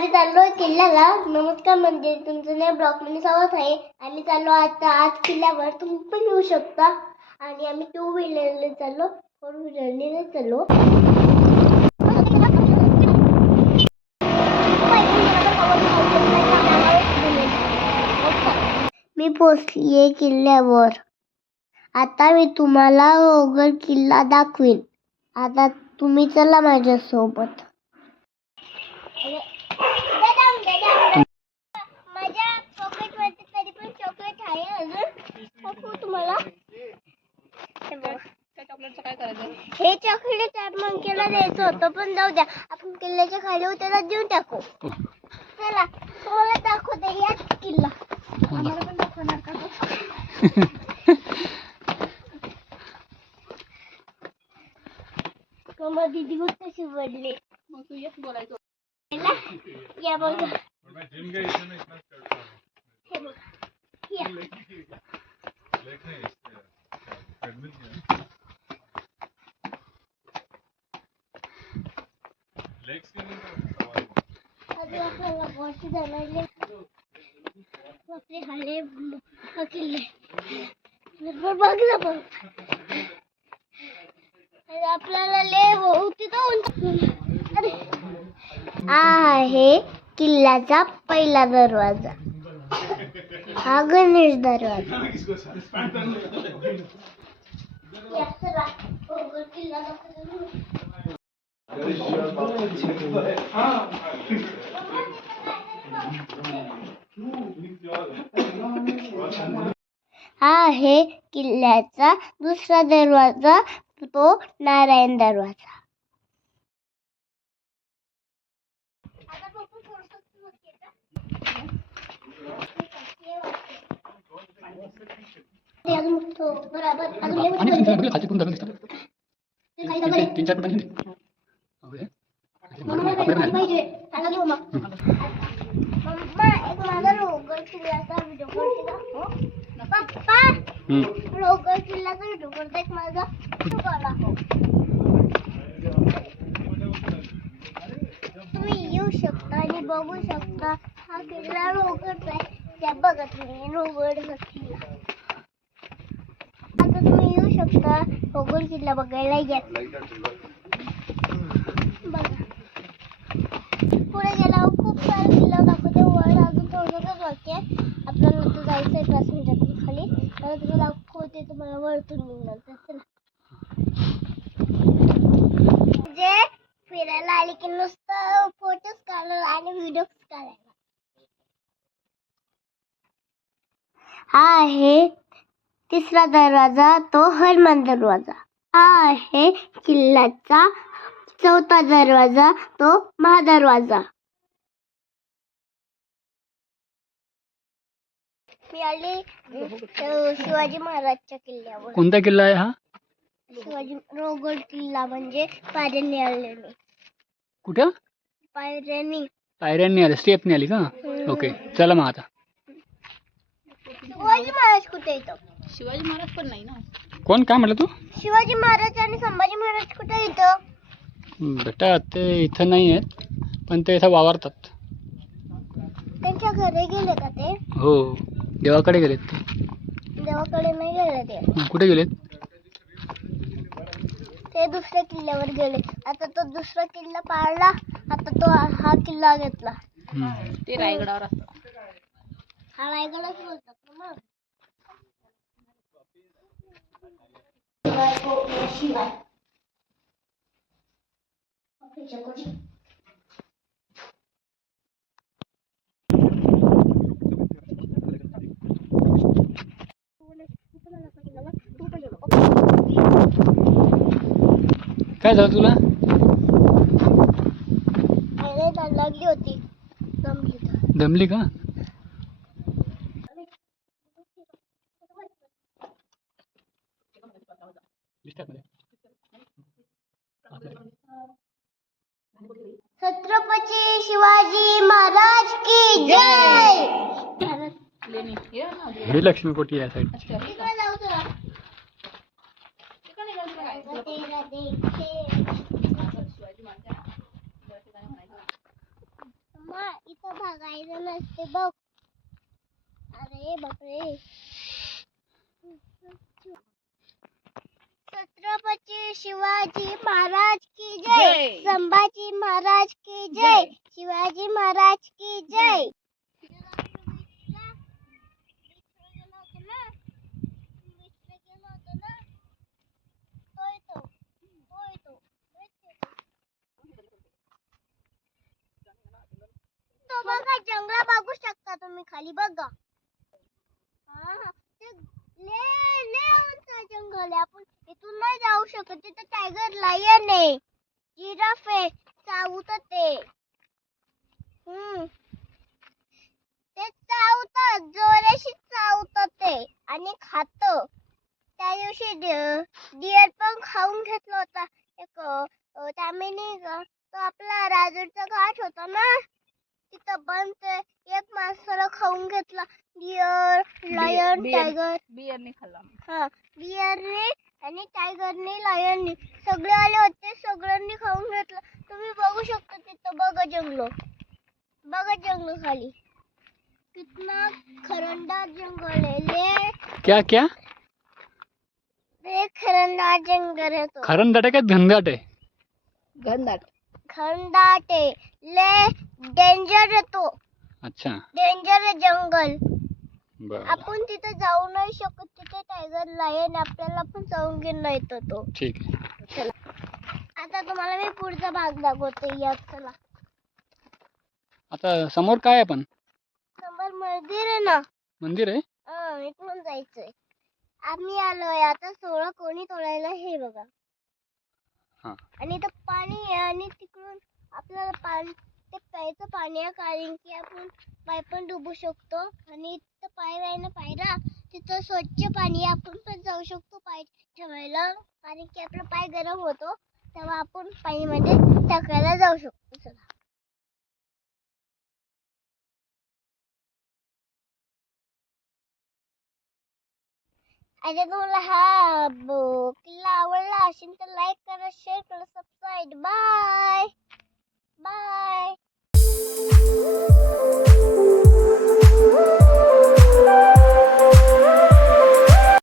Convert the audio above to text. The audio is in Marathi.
आम्ही चाललोय किल्ल्याला. नमस्कार म्हणजे तुमचं नाही ब्लॉग मध्ये स्वागत आहे. आम्ही चाललो आता आज किल्ल्यावर, तुम्ही पण येऊ शकता. आणि आम्ही 2 व्हीलरने चाललो, 4 व्हीलरने चाललो. मी पोहोचलीये किल्ल्यावर. आता मी तुम्हाला रोगड किल्ला दाखवीन. आता तुम्ही चला माझ्यासोबत. माझ्या पॉकेट मध्ये तरी पण चॉकलेट आहे अजून. दाखवू तुम्हाला. चॉकलेटचं काय करायचं? हे चॉकलेट आपण केला द्यायचं होतं, पण जाऊ द्या, आपण किल्ल्याच्या खाली त्याला देऊन टाकू. चला तुम्हाला दाखवते याच किल्ला. आम्हाला पण दाखवणार का तू? मग दीदी बघ कशी पडली. मग तू येत बोलायचं. या बघा. हे बघा. आपल्याला गोष्टी जाणवले. बापरे हाले किल्ले बघलं बघ. आपल्याला लय होती अरे आहे किल्ल्याचा पहिला दरवाजा. हा गणेश दरवाजा. हा आहे किल्ल्याचा दुसरा दरवाजा, तो नारायण दरवाजा. रोगड किल्ल्याचा व्हिडिओ करताय माझा. तुम्ही येऊ शकता आणि बघू शकता. हा किल्ला रोगड आहे. त्या बघा तुम्ही रोगड किल्ला. आता तुम्ही येऊ शकता रोगड किल्ला बघायला. या बघा. पुढे गेल्यावर खूप सारे किल्ला दाखवते. वर अजून थोडंसं बाकी आहे. आपल्याला तर जायचं आहे 5 मिनिटात खाली. तर तुम्ही दाखवते तुम्हाला वरतून निघणार. तर चला. म्हणजे फिरायला आली की नुसतं फोटोज काढायला आणि व्हिडिओज काढायला. हा आहे तिसरा दरवाजा, तो हनुमान दरवाजा. हा आहे किल्ल्याचा चौथा दरवाजा, तो महादरवाजा. मी आले शिवाजी महाराजच्या किल्ल्यावर. कोणता किल्ला आहे हा? शिवाजी रोगड किल्ला म्हणजे पायऱ्यांनी आले मी. कुठं? पायऱ्यांनी आले, स्टेपनी आली का? ओके, चला मग आता. शिवाजी महाराज कुठे येतो? शिवाजी महाराज पण नाही ना. कोण? काय म्हटलं तू? शिवाजी महाराज आणि संभाजी महाराज कुठे येतो? बेटा ते इथं नाही आहेत, पण ते इथं वावरतात. त्यांच्या घरी गेले का ते? हो, देवाकडे गेलेत ते. देवाकडे नाही गेले ते. कुठे गेलेत? ते दुसऱ्या किल्ल्यावर गेले. आता तो दुसरा किल्ला पाडला. आता तो हा किल्ला घेतला. ते रायगडावर असतं. हा रायगडच बोलतात ना मग. शिवाय काय झालं तुला? अरे लागली होती. दमली का? छत्रपती शिवाजी महाराज की जय. हे लक्ष्मीपोटी या साईड. इथं भागायचं नसते बघ. अरे बापरे. छत्रपती शिवाजी महाराज की जय. संभाजी महाराज की जय. शिवाजी महाराज की जय. तो बघा जंगल बघू शकता तुम्ही खाली बघा. ते ले उंच जंगल आहे. आपण इथून नाही जाऊ शकत. तिथे टायगर लायन आहे, जिराफ आहे, चावतात ते. ते चावतात, जोराशी चावतात ते आणि खात. त्या दिवशी डिअर पण खाऊन घेतला होता एक त्यामिनी तो आपला राजूरचा घाट होता ना, तिथं पण ते एक माणसाला खाऊन घेतला. Dear, lion, tiger. बियरने खाल्ला. हा, बियरने आणि टायगरने, लायनने सगळे आले होते. सगळ्यांनी खाऊन घेतलं. तुम्ही बघू शकता तिथं. बघा जंगल खाली कितना खरंडा जंगल है. क्या क्या ले खरंडा जंगल है तो. खरंदाट आहे का घनदाट आहे? घनदाट. खरंडाट है. ले डेंजर है तो. अच्छा, डेंजर है जंगल. बरं, आपण तिथे जाऊ नाही शकत. तिथे टायगर लायन आपल्याला पण जाऊन घेऊन येतो तो. ठीक आहे. आता तुम्हाला मी पुढचा भाग दाखवते. या चला. आता समोर काय आहे? पण समोर मंदिर आहे ना. मंदिर आहे. इकडून जायचंय. आम्ही आलोय आता. सोळा कोणी तोडायला हे बघा. हा, आणि इथं पाणी आहे आणि तिकडून आपल्याला पाणी, ते प्यायचं पाणी आहे. कारण की आपण पाय पण डुबू शकतो. आणि इथं पाय आहे ना, पायरा तिथं स्वच्छ पाणी आहे. आपण पण जाऊ शकतो पाय ठेवायला. कारण की आपला पाय गरम होतो तेव्हा आपण पाणीमध्ये टाकायला जाऊ शकतो. चला. आणि तुम्हाला हा किल्ला आवडला असेल तर लाईक करा, शेअर करा, सबस्क्राईब. बाय.